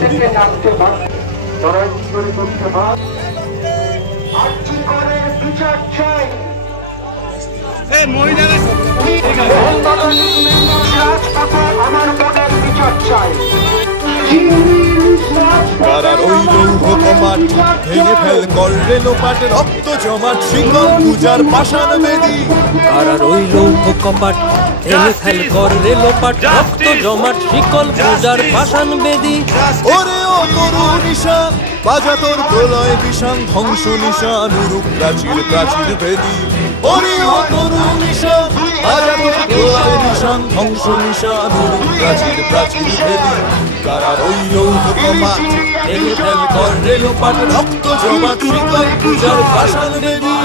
থেকে নামতে পারে তারা কি করে করতে পারে আর কি করে বিচার চাই আমার মনের বিচার চাই কারার ওই লৌহ কপাট ভেঙে ফেল কর রেলোপাট রক্ত জমাট শিকল পূজার পাষাণ বেদী কারার ওই লৌহ কপাট ভেঙে ফেল কর রেলোপাট রক্ত জমাট শিকল পূজার পাষাণ বেদী ওরে ও তরু নিশান বাজা তোর প্রলয় বিষান ধ্বংস নিশান উরুপ প্রাচীর প্রাচীর বেদী ওরে ও তরু নিশান বাজা তোর প্রলয় নিশান ধ্বংস নিশান উরুপ প্রাচীর প্রাচীর বেদী কারার ওই লৌহ কপাট ভেঙে ফেল কর রেলোপাট রক্ত জমাট শিকল পূজার পাষাণ বেদী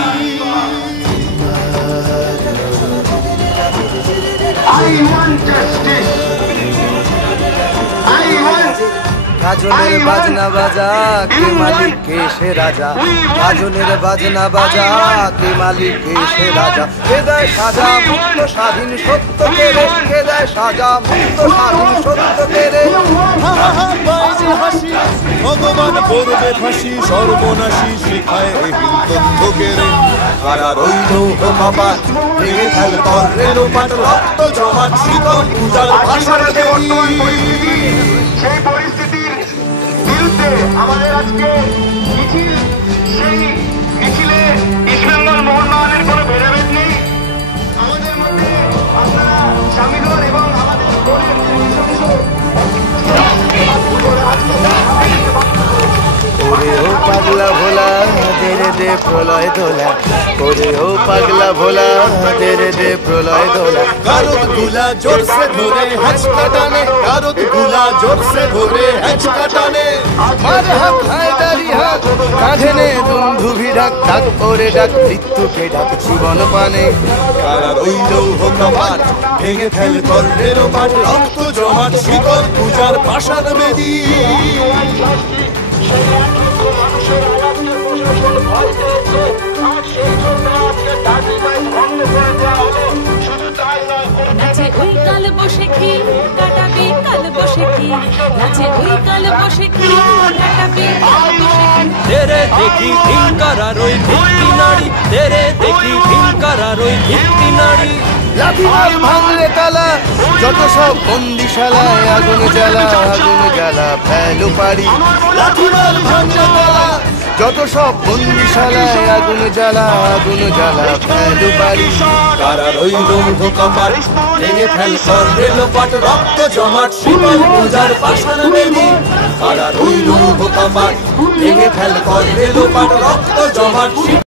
গাজনের বাজনা বাজা কে মালিক কে সে রাজা গাজনের বাজনা বাজা কে মালিক কে সে রাজা কে দেয় সাজা মুক্ত স্বাধীন সত্য কে রে কে দেয় সাজা মুক্ত স্বাধীন সত্য কে রে হাসি ভগবান করবে ফাঁসি সর্বনাশী শিখায় এহীন তথ্য কেড়ে কারার ওই লৌহ কপাট ভেঙে ফেল কর রেলোপাট রক্ত জমাট শীতল পূজার ভাষার সেই পরিস্থিতির বিরুদ্ধে আমাদের আজকে মিছিল সেই মিছিলে ইস্টবেঙ্গল মোহনবাগানের কোনো ভেদাভেদ নেই আমাদের মধ্যে আপনারা সামিল হন এবং আমাদের দলের ওরে ও পাগলা ভোলা তেরে দে প্রলয় দোলা ওরে ও পাগলা ভোলা তেরে দে প্রলয় দোলা কারত গুলা জোরসে ধরে হ্যাচকা টানে কারত গুলা জোরসে ধরে হ্যাচকা টানে মার হাত হায়দারি হাত কাঁধে নে দুন্ধুভি ডাক ডাক ওরে ডাক মৃত্যুকে ডাক জীবন পানে কারার ওই লৌহ কপাট ভেঙে ফেল কর রেলোপাট রক্ত জমাট শীতল পূজার পাষাণ বেদী মানুষের আরামের প্রশাসন ভয় পেয়েছে আর সেই জন্য আজকে দাবি ভঙ্গ করে দেওয়া হলো শুধু তাই নয় নাচে ওই কাল বসে কি কাটাবে কাল বসে কি নাচে ওই কাল বসে কি কাটাবে কাল বসে কি তেরে দেখি ভিঙ্কারার ওই ভিত্তি নারী তেরে দেখি ভিঙ্কারার ওই ভিত্তি নারী লাঠিমাল ভাঙলে তালা যত সব বন্দিশালায় আগুন জ্বালা ফেলো পারি লাঠিমাল ভাঙলে তালা যত সব বন্দিশালায় আগুন জ্বালা ফেলো পারি কারার ওই লৌহ কপাট ভেঙে ফেল কর রেলোপাট রক্ত জমাট শীতল পূজার পাষাণ বেদী কারার ওই লৌহ কপাট ভেঙে ফেল কর রেলোপাট রক্ত জমাট